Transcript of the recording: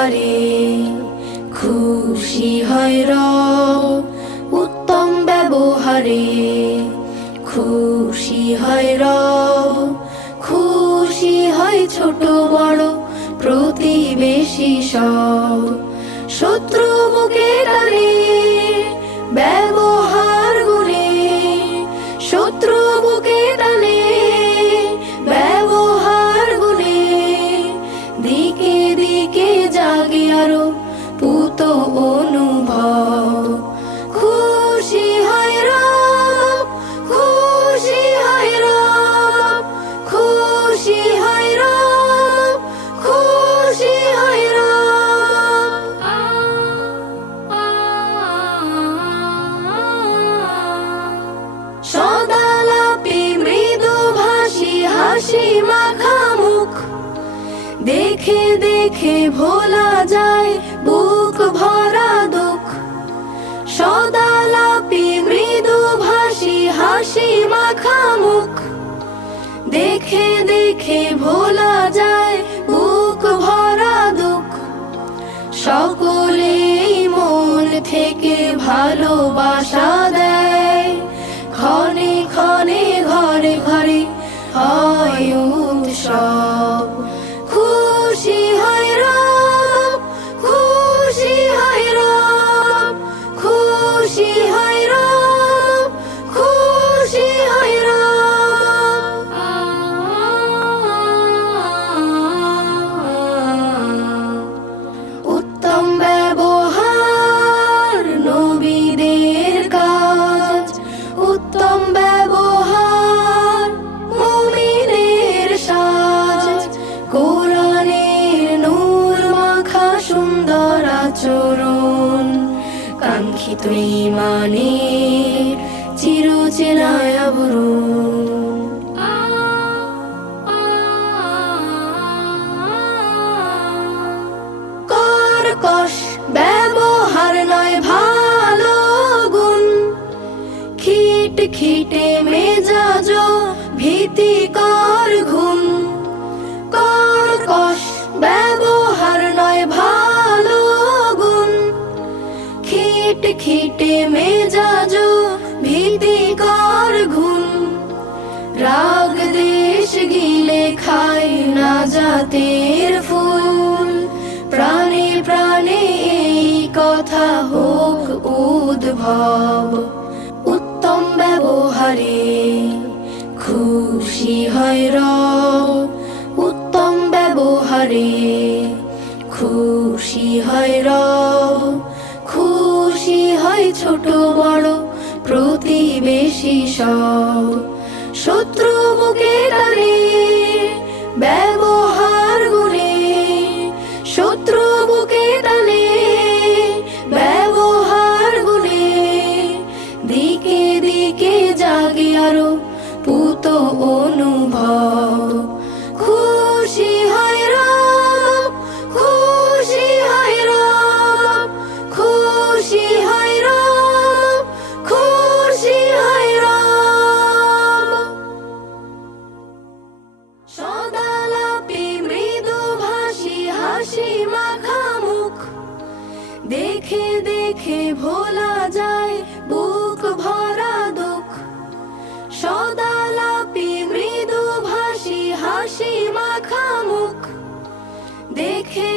ঘরে খুশি হয় র উত্তম ব্যবহারে খুশি হয় র খুশি হয় ছোট বড় প্রতিবেশী সব। শত্রু মুখে টানে আরও পুত অনুভব দেখে দেখে ভোলা যায়, বুক ভরা দুঃখ। সদালাপি মৃদু ভাসি, হাসি মাখা মুখ। দেখে দেখে ভোলা যায়, বুক ভরা দুঃখ। সকলেই মন থেকে ভালোবাসা দেয়। ক্ষণে ক্ষণে ঘরে ঘরে হয় উৎসব। আচরণ কাঙ্ক্ষিত ইমানের চিরচেনায় আবরণ। খিট মেজাজ, ভীতিকর ঘুম। রাগ দেশ গিলে খাই না জাতের ফুল। প্রাণে প্রাণে এই কথা হোক উদ্ভব। উত্তম ব্যবহারে খুশি হয় রব উত্তম ব্যবহারে খুশি হয় রব খুশি হয় ছোট বড় প্রতিবেশী সব। শত্রু বুকে টানে ব্যবহার গুণে। শত্রু বুকে টানে দেখে দেখে ভোলা যায় বুক ভরা দুঃখ। সদালাপি মৃদু ভাসি হাসি মাখা মুখ। দেখে